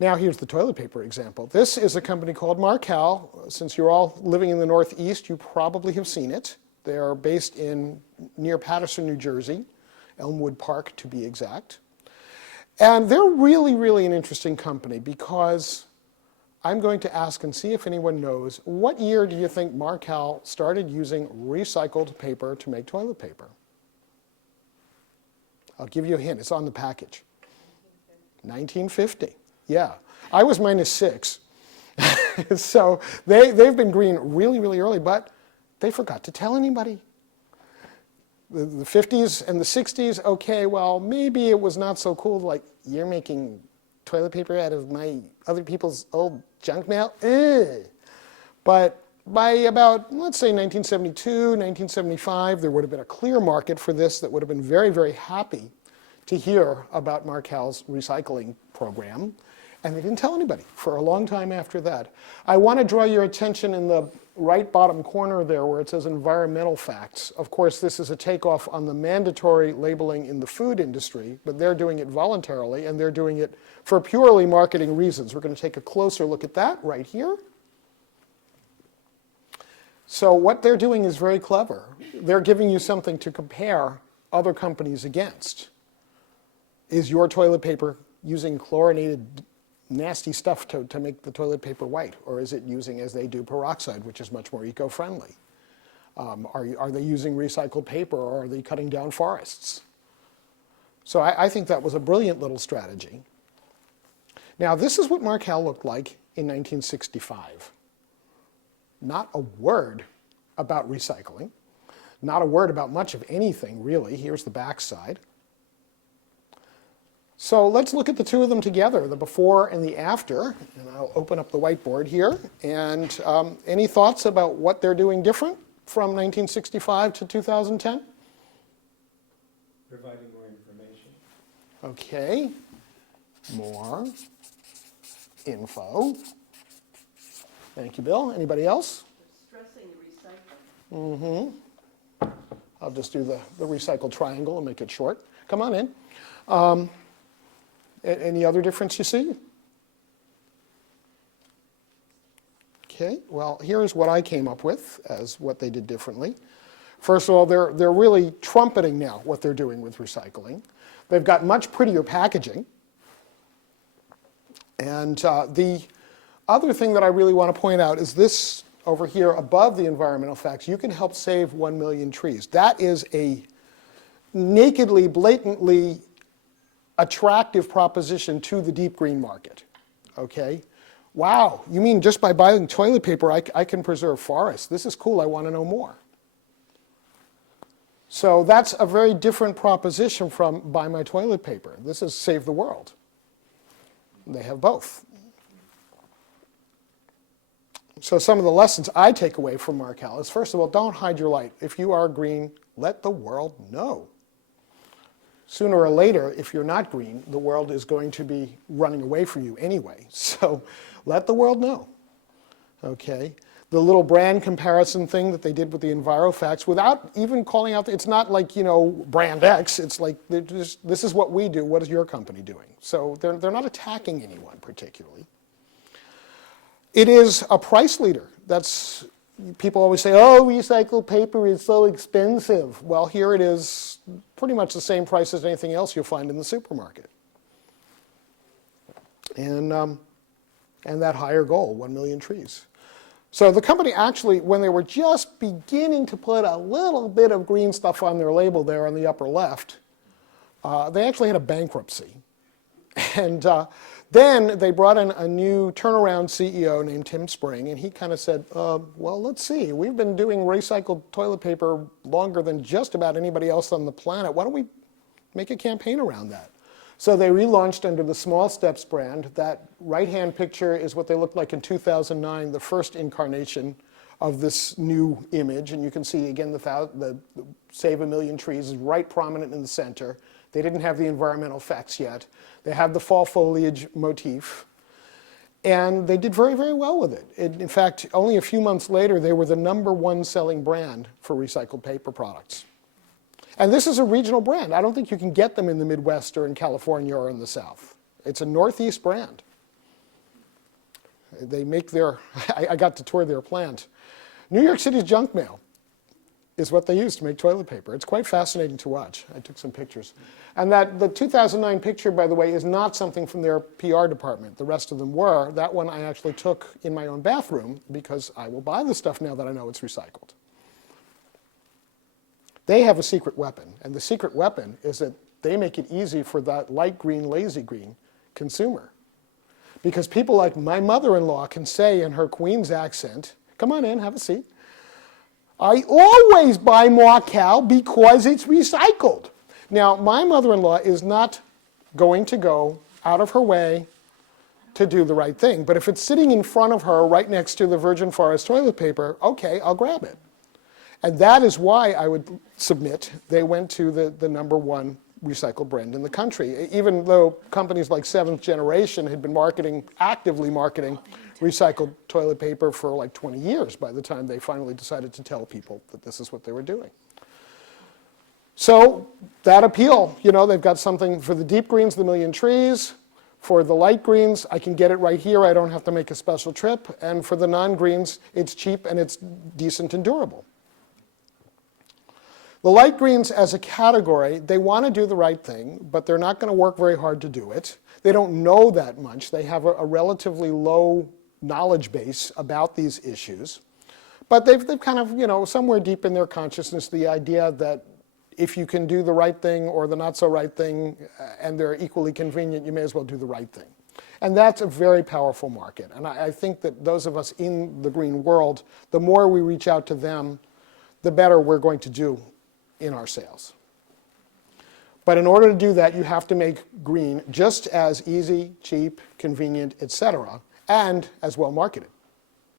Now here's the toilet paper example. This is a company called Marcal. Since you're all living in the Northeast, you probably have seen it. They're based near Paterson, New Jersey, Elmwood Park to be exact. And they're really, really an interesting company because I'm going to ask and see if anyone knows, what year do you think Marcal started using recycled paper to make toilet paper? I'll give you a hint. It's on the package. 1950. Yeah. I was -6. So they've been green really, really early, but they forgot to tell anybody. The 50s and the 60s, okay, well, maybe it was not so cool, like, you're making toilet paper out of my other people's old junk mail? Ugh. But by about, let's say, 1972, 1975, there would have been a clear market for this that would have been very, very happy to hear about Marcal's recycling program. And they didn't tell anybody for a long time after that. I want to draw your attention in the right bottom corner there where it says environmental facts. Of course, this is a takeoff on the mandatory labeling in the food industry, but they're doing it voluntarily, and they're doing it for purely marketing reasons. We're going to take a closer look at that right here. So what they're doing is very clever. They're giving you something to compare other companies against. Is your toilet paper using chlorinated nasty stuff to make the toilet paper white? Or is it using, as they do, peroxide, which is much more eco-friendly? Are they using recycled paper, or are they cutting down forests? So I think that was a brilliant little strategy. Now, this is what Marcal looked like in 1965. Not a word about recycling. Not a word about much of anything, really. Here's the back side. So let's look at the two of them together, the before and the after. And I'll open up the whiteboard here. And any thoughts about what they're doing different from 1965 to 2010? Providing more information. Okay. More info. Thank you, Bill. Anybody else? Stressing recycling. Mm-hmm. I'll just do the recycle triangle and make it short. Come on in. Any other difference you see? Okay, well, here's what I came up with as what they did differently. First of all, they're really trumpeting now what they're doing with recycling. They've got much prettier packaging. And the other thing that I really want to point out is this over here above the environmental facts. You can help save 1 million trees. That is a nakedly, blatantly attractive proposition to the deep green market. Okay? Wow, you mean just by buying toilet paper I can preserve forests? This is cool, I want to know more. So that's a very different proposition from buy my toilet paper. This is save the world. They have both. So some of the lessons I take away from Marcal is, first of all, don't hide your light. If you are green, let the world know. Sooner or later, if you're not green, the world is going to be running away from you anyway. So let the world know. Okay? The little brand comparison thing that they did with the EnviroFacts, without even calling out, it's not like, brand X. It's like, this is what we do. What is your company doing? So they're not attacking anyone particularly. It is a price leader. People always say, oh, recycled paper is so expensive. Well, here it is, pretty much the same price as anything else you'll find in the supermarket. And that higher goal, 1 million trees. So the company actually, when they were just beginning to put a little bit of green stuff on their label there on the upper left, they actually had a bankruptcy. And then they brought in a new turnaround CEO named Tim Spring, and he kind of said, well, let's see. We've been doing recycled toilet paper longer than just about anybody else on the planet. Why don't we make a campaign around that? So they relaunched under the Small Steps brand. That right-hand picture is what they looked like in 2009, the first incarnation of this new image. And you can see, again, the Save a Million Trees is right prominent in the center. They didn't have the environmental facts yet. They had the fall foliage motif. And they did very, very well with it. In fact, only a few months later, they were the #1 selling brand for recycled paper products. And this is a regional brand. I don't think you can get them in the Midwest or in California or in the South. It's a Northeast brand. They make their, I got to tour their plant. New York City's junk mail is what they use to make toilet paper. It's quite fascinating to watch. I took some pictures. And the 2009 picture, by the way, is not something from their PR department. The rest of them were. That one I actually took in my own bathroom because I will buy the stuff now that I know it's recycled. They have a secret weapon, and the secret weapon is that they make it easy for that light green, lazy green consumer. Because people like my mother-in-law can say in her Queen's accent, come on in, have a seat, I always buy Marcal because it's recycled. Now, my mother-in-law is not going to go out of her way to do the right thing. But if it's sitting in front of her right next to the Virgin Forest toilet paper, okay, I'll grab it. And that is why I would submit they went to the #1 recycled brand in the country. Even though companies like Seventh Generation had been actively marketing recycled toilet paper for like 20 years by the time they finally decided to tell people that this is what they were doing. So that appeal, they've got something for the deep greens, the million trees. For the light greens, I can get it right here. I don't have to make a special trip. And for the non-greens, it's cheap and it's decent and durable. The light greens as a category, they want to do the right thing, but they're not going to work very hard to do it. They don't know that much. They have a relatively low knowledge base about these issues. But they've kind of, somewhere deep in their consciousness, the idea that if you can do the right thing or the not so right thing, and they're equally convenient, you may as well do the right thing. And that's a very powerful market. And I think that those of us in the green world, the more we reach out to them, the better we're going to do in our sales. But in order to do that, you have to make green just as easy, cheap, convenient, etc., and as well marketed.